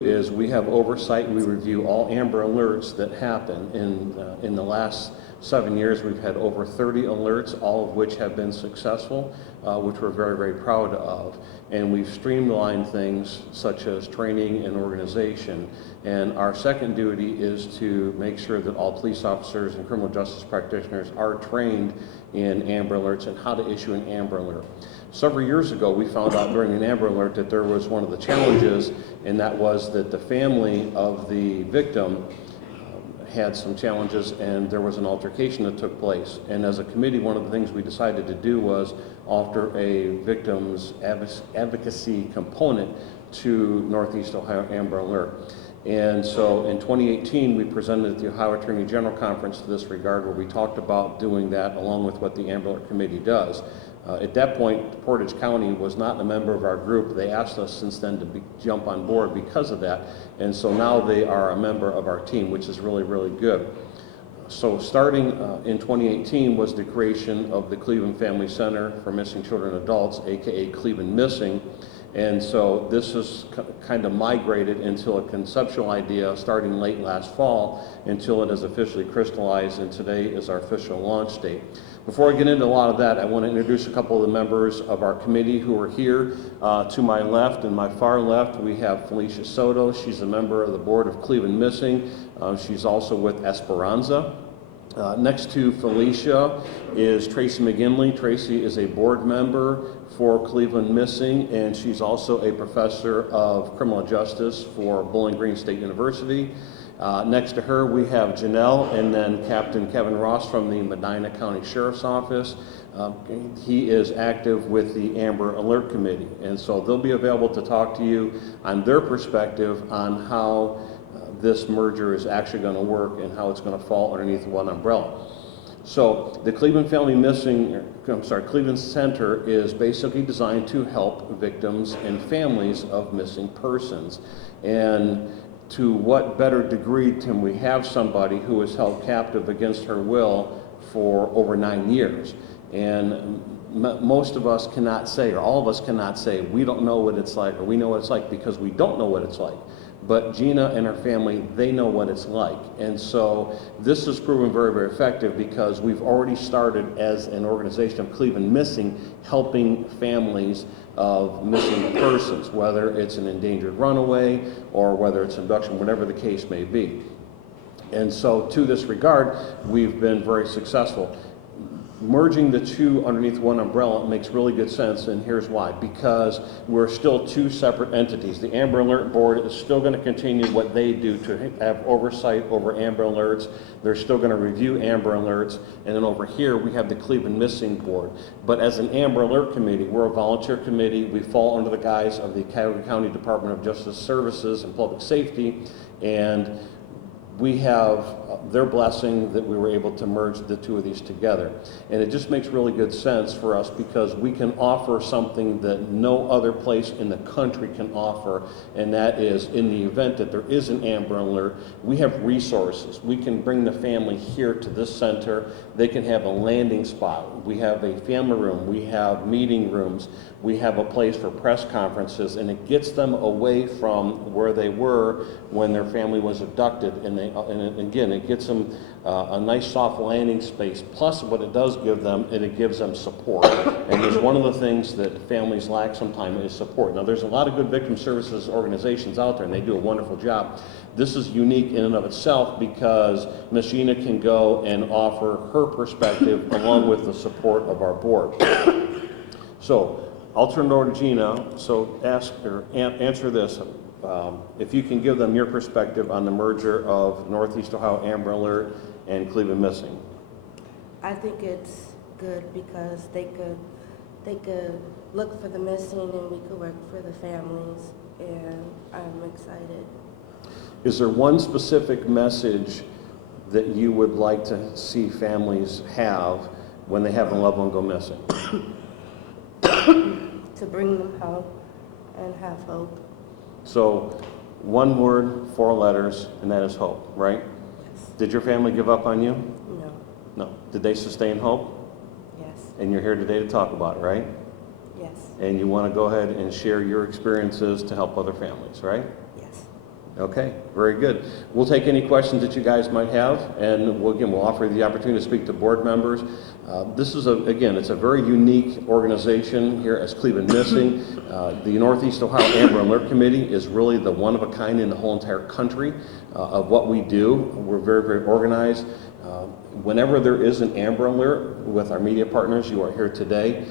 Is we have oversight. We review all Amber Alerts that happen. In the last 7 years, we've had over 30 alerts, all of which have been successful, which we're very, very proud of. And we've streamlined things such as training and organization. And our second duty is to make sure that all police officers and criminal justice practitioners are trained in Amber Alerts and how to issue an Amber Alert. Several years ago, we found out during an Amber Alert that there was one of the challenges, and that was that the family of the victim had some challenges, and there was an altercation that took place. And as a committee, one of the things we decided to do was offer a victim's advocacy component to Northeast Ohio Amber Alert. And so in 2018, we presented at the Ohio Attorney General Conference to this regard, where we talked about doing that along with what the Amber Alert Committee does. At that point, Portage County was not a member of our group. They asked us since then to jump on board because of that. And so now they are a member of our team, which is really, really good. So starting in 2018 was the creation of the Cleveland Family Center for Missing Children and Adults, aka Cleveland Missing. And so this has kind of migrated into a conceptual idea starting late last fall until it is officially crystallized, and today is our official launch date. Before I get into a lot of that, I want to introduce a couple of the members of our committee who are here. To my left and my far left, we have Felicia Soto. She's a member of the board of Cleveland Missing. She's also with Esperanza. Next to Felicia is Tracy McGinley. Tracy is a board member for Cleveland Missing, and she's also a professor of criminal justice for Bowling Green State University. Next to her, we have Janelle, and then Captain Kevin Ross from the Medina County Sheriff's Office. He is active with the Amber Alert Committee, and so they'll be available to talk to you on their perspective on how this merger is actually going to work and how it's going to fall underneath one umbrella. So the Cleveland Cleveland Center is basically designed to help victims and families of missing persons. And to what better degree can we have somebody who is held captive against her will for over 9 years? And most of us cannot say, or all of us cannot say, we don't know what it's like, or we know what it's like, because we don't know what it's like. But Gina and her family, they know what it's like. And so this has proven very, very effective, because we've already started as an organization of Cleveland Missing, helping families of missing persons, whether it's an endangered runaway or whether it's abduction, whatever the case may be. And so to this regard, we've been very successful. Merging the two underneath one umbrella makes really good sense, and here's why. Because we're still two separate entities. The Amber Alert Board is still going to continue what they do to have oversight over Amber Alerts. They're still going to review Amber Alerts. And then over here, we have the Cleveland Missing Board. But as an Amber Alert Committee, we're a volunteer committee. We fall under the guise of the Cuyahoga County Department of Justice Services and Public Safety. And we have their blessing that we were able to merge the two of these together. And it just makes really good sense for us, because we can offer something that no other place in the country can offer, and that is, in the event that there is an Amber Alert, we have resources. We can bring the family here to this center. They can have a landing spot. We have a family room. We have meeting rooms. We have a place for press conferences, and it gets them away from where they were when their family was abducted. And again, it gets them a nice soft landing space. Plus, what it does give them, it gives them support. And there's one of the things that families lack sometimes is support. Now, there's a lot of good victim services organizations out there, and they do a wonderful job. This is unique in and of itself, because Ms. Gina can go and offer her perspective along with the support of our board. So I'll turn it over to Gina. So answer this. If you can give them your perspective on the merger of Northeast Ohio Amber Alert and Cleveland Missing. I think it's good, because they could look for the missing, and we could work for the families, and I'm excited. Is there one specific message that you would like to see families have when they have a loved one go missing? To bring them home and have hope. So, one word, 4 letters, and that is hope, right? Yes. Did your family give up on you? No. No. Did they sustain hope? Yes. And you're here today to talk about it, right? Yes. And you want to go ahead and share your experiences to help other families, right? Yes. Okay, very good. We'll take any questions that you guys might have, and we'll offer you the opportunity to speak to board members. This is, again, it's a very unique organization here as Cleveland Missing. The Northeast Ohio Amber Alert Committee is really the one of a kind in the whole entire country of what we do. We're very, very organized. Whenever there is an Amber Alert with our media partners, you are here today,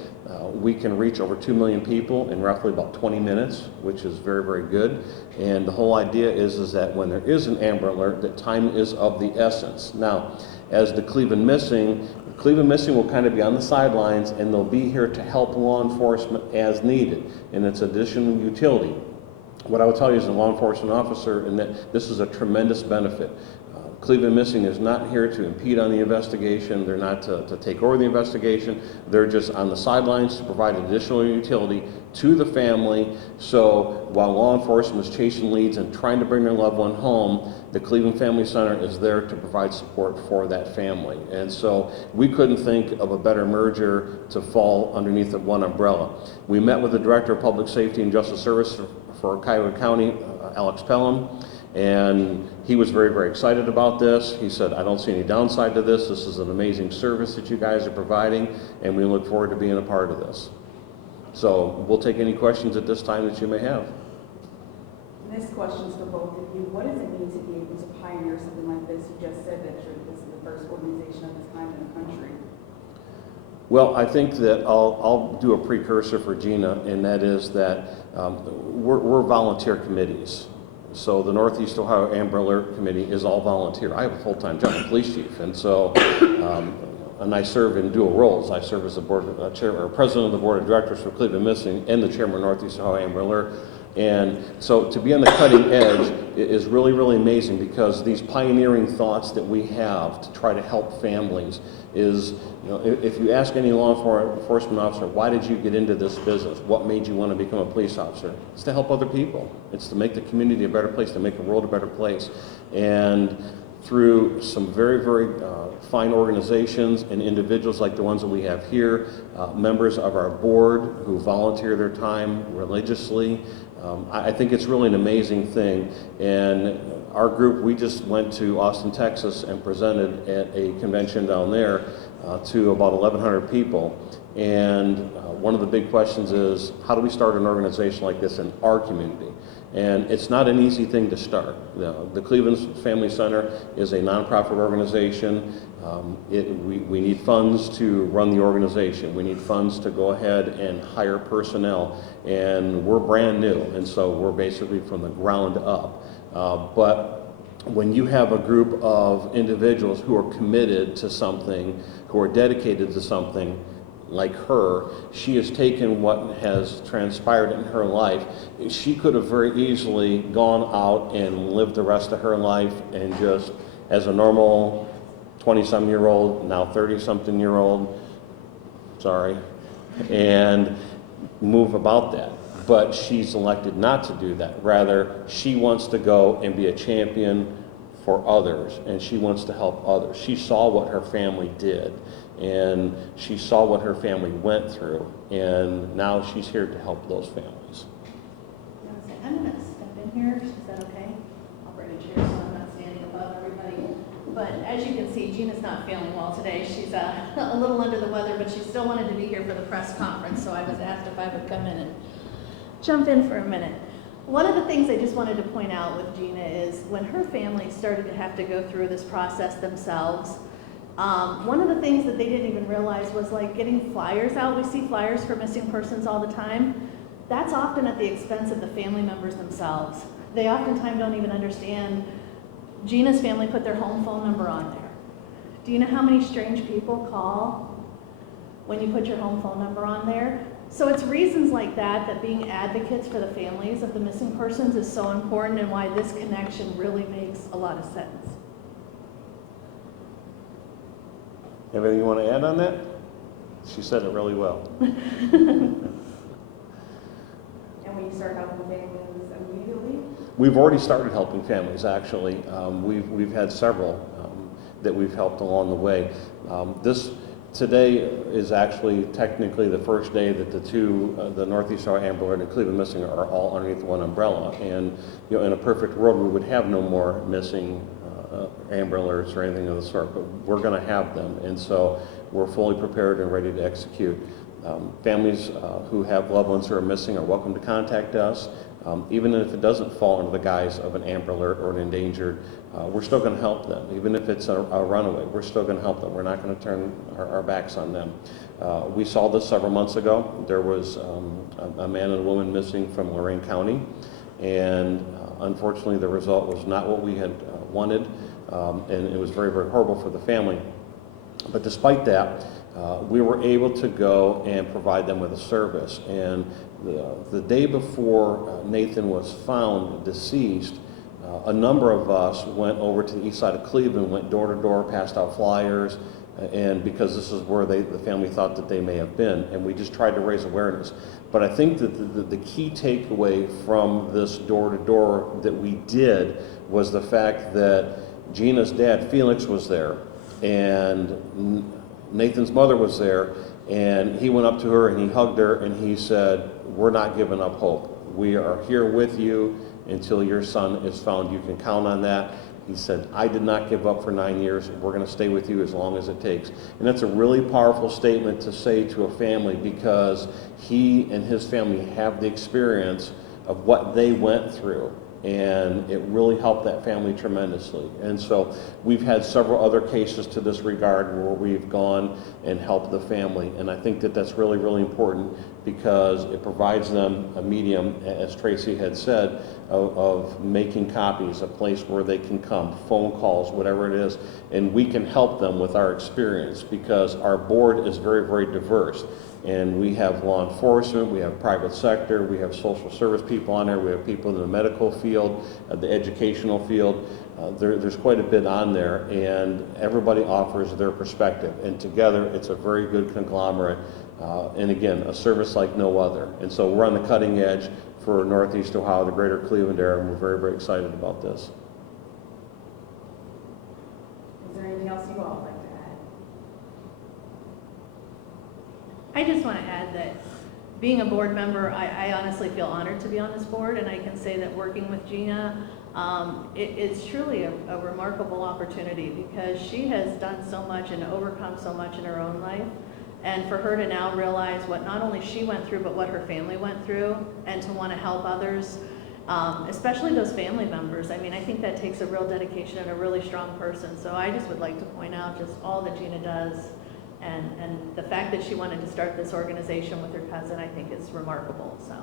we can reach over 2 million people in roughly about 20 minutes, which is very, very good. And the whole idea is that when there is an Amber Alert, that time is of the essence. Now, as the Cleveland Missing will kind of be on the sidelines, and they'll be here to help law enforcement as needed, and it's additional utility. What I would tell you as a law enforcement officer, and that this is a tremendous benefit. Cleveland Missing is not here to impede on the investigation. They're not to take over the investigation. They're just on the sidelines to provide additional utility to the family. So while law enforcement is chasing leads and trying to bring their loved one home, the Cleveland Family Center is there to provide support for that family. And so we couldn't think of a better merger to fall underneath the one umbrella. We met with the Director of Public Safety and Justice Service for Cuyahoga County, Alex Pelham, and he was very, very excited about this. He said, I don't see any downside to this. This is an amazing service that you guys are providing, and we look forward to being a part of this. So we'll take any questions at this time that you may have. This question's for both of you. What does it mean to be able to pioneer something like this? You just said that this is the first organization of this kind in the country. Well, I think that I'll do a precursor for Gina, and that is that we're volunteer committees. So the Northeast Ohio Amber Alert Committee is all volunteer. I have a full-time job, I'm a police chief, and so and I serve in dual roles. I serve as the president of the board of directors for Cleveland Missing and the chairman of Northeast Ohio Amber Alert. And so to be on the cutting edge is really, really amazing, because these pioneering thoughts that we have to try to help families is, you know, if you ask any law enforcement officer, why did you get into this business? What made you want to become a police officer? It's to help other people. It's to make the community a better place, to make the world a better place. And through some very, very fine organizations and individuals like the ones that we have here, members of our board who volunteer their time religiously, I think it's really an amazing thing. And our group, we just went to Austin, Texas and presented at a convention down there to about 1,100 people. And one of the big questions is, how do we start an organization like this in our community? And it's not an easy thing to start. The Cleveland Family Center is a nonprofit organization. We need funds to run the organization. We need funds to go ahead and hire personnel. And we're brand new, and so we're basically from the ground up. But when you have a group of individuals who are committed to something, who are dedicated to something, like her, she has taken what has transpired in her life. She could have very easily gone out and lived the rest of her life and just, as a normal 20-some-year-old, now 30-something-year-old, sorry, and move about that. But she's elected not to do that. Rather, she wants to go and be a champion for others, and she wants to help others. She saw what her family did, and she saw what her family went through, and now she's here to help those families. I'm going to step in here. Is that okay? I'll bring a chair so I'm not standing above everybody. But as you can see, Gina's not feeling well today. She's a little under the weather, but she still wanted to be here for the press conference, so I was asked if I would come in and jump in for a minute. One of the things I just wanted to point out with Gina is when her family started to have to go through this process themselves, one of the things that they didn't even realize was like getting flyers out. We see flyers for missing persons all the time. That's often at the expense of the family members themselves. They oftentimes don't even understand. Gina's family put their home phone number on there. Do you know how many strange people call when you put your home phone number on there? So it's reasons like that that being advocates for the families of the missing persons is so important, and why this connection really makes a lot of sense. Anything you want to add on that? She said it really well. And when you start helping families immediately? We've already started helping families, actually. We've had several that we've helped along the way. Today is actually technically the first day that the two, the Northeast Ohio Amber Alert and Cleveland Missing are all underneath one umbrella. And, in a perfect world, we would have no more missing Amber Alerts or anything of the sort, but we're going to have them. And so we're fully prepared and ready to execute. Families who have loved ones who are missing are welcome to contact us. Even if it doesn't fall under the guise of an Amber Alert or an endangered, we're still going to help them. Even if it's a runaway, we're still going to help them. We're not going to turn our backs on them. We saw this several months ago. There was a man and a woman missing from Lorain County, and unfortunately the result was not what we had wanted, and it was very, very horrible for the family. But despite that, we were able to go and provide them with a service. And the day before Nathan was found deceased, a number of us went over to the east side of Cleveland, went door to door, passed out flyers, and because this is where the family thought that they may have been, and we just tried to raise awareness. But I think that the key takeaway from this door to door that we did was the fact that Gina's dad, Felix, was there, and Nathan's mother was there, and he went up to her and he hugged her and he said, "We're not giving up hope. We are here with you until your son is found. You can count on that." He said, "I did not give up for 9 years. We're going to stay with you as long as it takes." And that's a really powerful statement to say to a family, because he and his family have the experience of what they went through. And it really helped that family tremendously. And so we've had several other cases to this regard where we've gone and helped the family. And I think that that's really, really important, because it provides them a medium, as Tracy had said, of making copies, a place where they can come, phone calls, whatever it is, and we can help them with our experience, because our board is very, very diverse. And we have law enforcement, we have private sector, we have social service people on there, we have people in the medical field, the educational field. There's quite a bit on there, and everybody offers their perspective. And together, it's a very good conglomerate. And again, a service like no other. And so we're on the cutting edge for Northeast Ohio, the greater Cleveland area, and we're very, very excited about this. Is there anything else you all would like to add? I just want to add that being a board member, I honestly feel honored to be on this board, and I can say that working with Gina, it's truly a remarkable opportunity, because she has done so much and overcome so much in her own life. And for her to now realize what not only she went through, but what her family went through, and to want to help others, especially those family members. I mean, I think that takes a real dedication and a really strong person. So I just would like to point out just all that Gina does, and the fact that she wanted to start this organization with her cousin, I think is remarkable. So.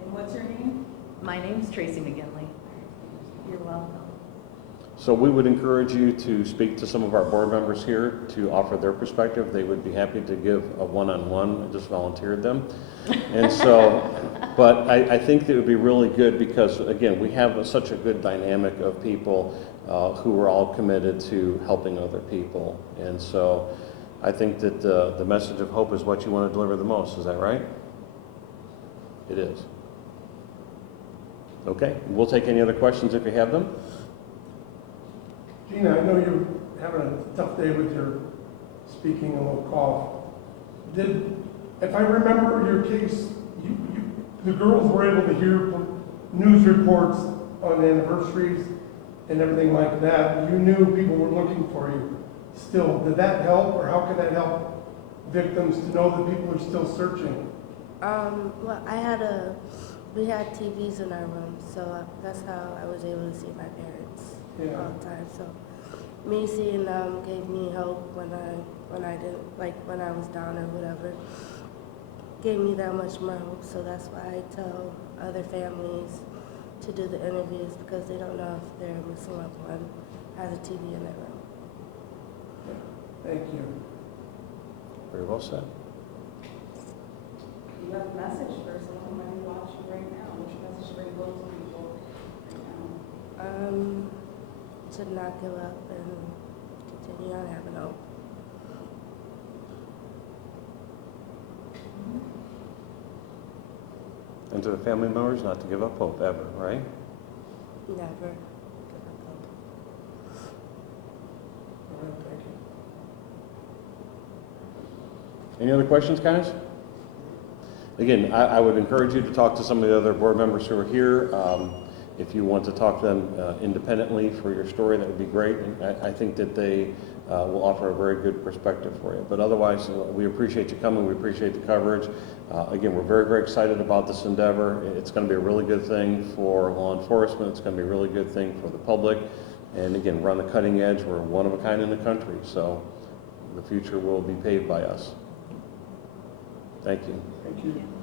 And what's your name? My name's Tracy McGinley. You're welcome. So we would encourage you to speak to some of our board members here to offer their perspective. They would be happy to give a one-on-one. I just volunteered them. And so, but I think that it would be really good, because again, we have such a good dynamic of people who are all committed to helping other people. And so I think that the message of hope is what you want to deliver the most. Is that right? It is. Okay, we'll take any other questions if you have them. Gina, I know you're having a tough day with your speaking, a little cough. If I remember your case, the girls were able to hear news reports on anniversaries and everything like that. You knew people were looking for you still. Did that help, or how can that help victims to know that people are still searching? Well, we had TVs in our room, so that's how I was able to see my parents all the time. So me seeing them gave me hope when I didn't, like when I was down or whatever. Gave me that much more hope. So that's why I tell other families to do the interviews, because they don't know if their missing loved one has a TV in their room. Thank you. Very well said. You have a message for someone who's watching right now. What's your message for those people right now? To not give up and continue on having hope. And to the family members, not to give up hope ever, right? Never give up hope. All right, thank you. Any other questions, guys? Again, I would encourage you to talk to some of the other board members who are here. If you want to talk to them independently for your story, that would be great. And I think that they will offer a very good perspective for you. But otherwise, we appreciate you coming. We appreciate the coverage. Again, we're very, very excited about this endeavor. It's going to be a really good thing for law enforcement. It's going to be a really good thing for the public. And again, we're on the cutting edge. We're one of a kind in the country. So the future will be paved by us. Thank you. Thank you.